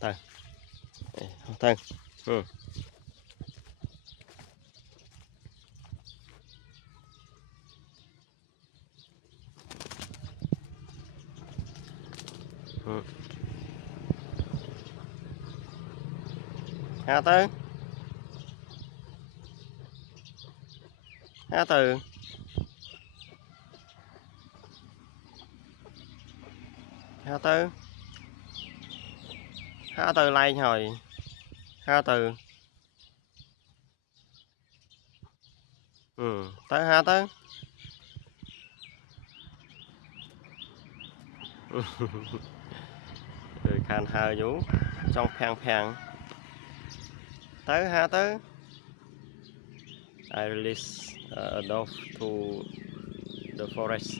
Từ từ. Ừ. Ừ. Ha từ. Ha từ. Ha từ. Ha từ lên rồi. Ha từ. Ừ. Tới ha tới. Rồi khan hờ vũ trong phèn phèn. Tới ha tới. I release a dove to the forest.